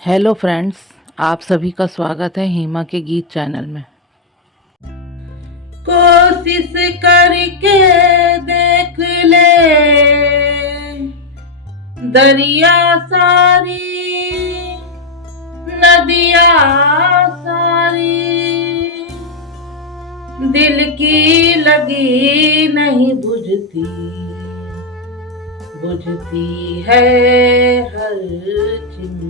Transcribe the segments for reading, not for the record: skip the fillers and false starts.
Hello friends, आप सभी का स्वागत है हेमा के गीत चैनल में। कोशिश करके देख ले दरिया सारी नदिया सारी, दिल की लगी नहीं बुझती, बुझती है हर चिंगारी।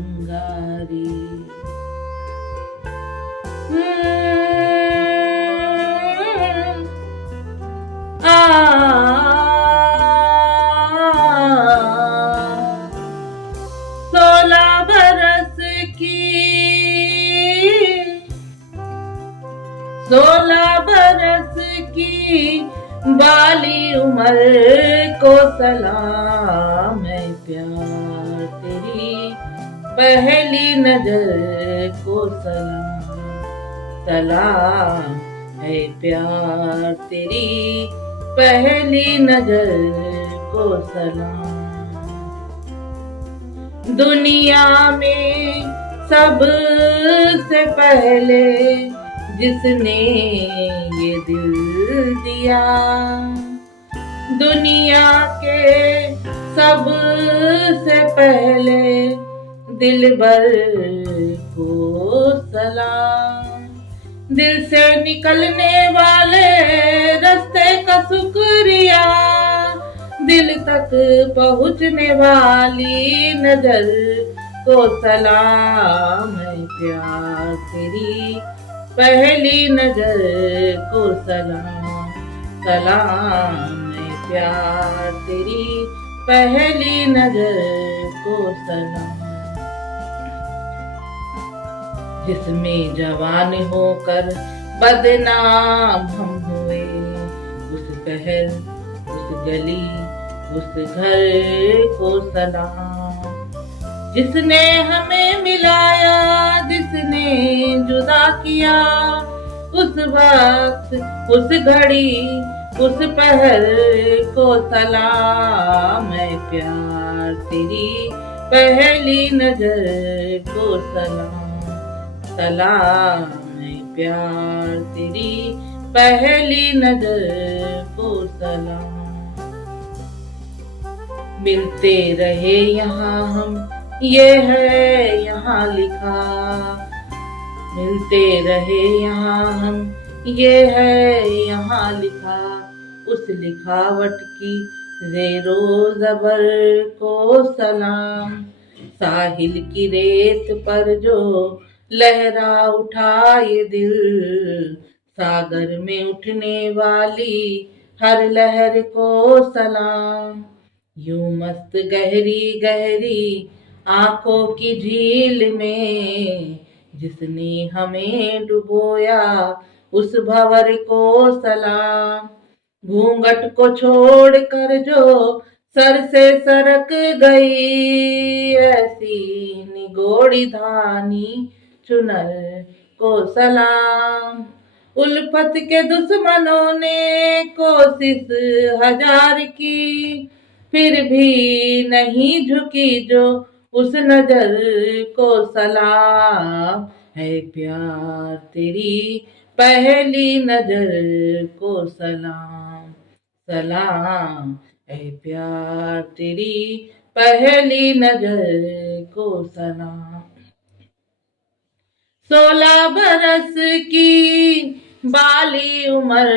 सोलह बरस की 16 बरस की बाली उम्र को सलाम है प्यार तेरी पहली नजर को सलाम, सलाम है प्यार तेरी पहली नजर को सलाम। दुनिया में सबसे पहले जिसने ये दिल दिया, दुनिया के सबसे पहले दिलबर को सलाम। दिल से निकलने वाले रास्ते का शुक्रिया, दिल तक पहुँचने वाली नजर को सलाम है प्यार तेरी पहली नजर को सलाम, सलाम है प्यार तेरी पहली नजर को सलाम। जिसमें जवान होकर बदनाम हम हुए, उस शहर उस गली उस घर को सलाम। जिसने हमें मिलाया जिसने जुदा किया, उस वक्त उस घड़ी उस पहर को सलाम है प्यार तेरी पहली नजर को सलाम, सलाम है प्यार तेरी पहली नजर को सलाम। मिलते रहे यहाँ हम, ये है यहाँ लिखा, मिलते रहे यहाँ हम, ये है यहाँ लिखा। उस लिखावट की ज़ेरो ज़बर को सलाम, साहिल की रेत पर जो लहरा उठा ये दिल, सागर में उठने वाली हर लहर को सलाम। यूं मस्त गहरी गहरी आंखों की झील में जिसने हमें डुबोया, उस भंवर को सलाम। घूंघट को छोड़कर जो सर से सरक गई, ऐसी निगोड़ी धानी चुनर को सलाम। उल्फत के दुश्मनों ने कोशिश हजार की, फिर भी नहीं झुकी जो उस नजर को सलाम है प्यार तेरी पहली नजर को सलाम, सलाम है प्यार तेरी पहली नजर को सलाम। 16 बरस की बाली उम्र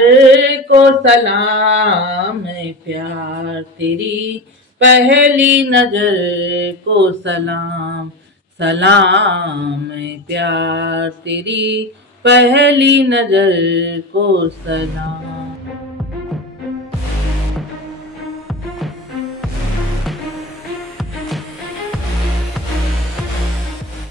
को सलाम है प्यार तेरी पहली नजर को सलाम, सलाम है प्यार तेरी पहली नजर को सलाम।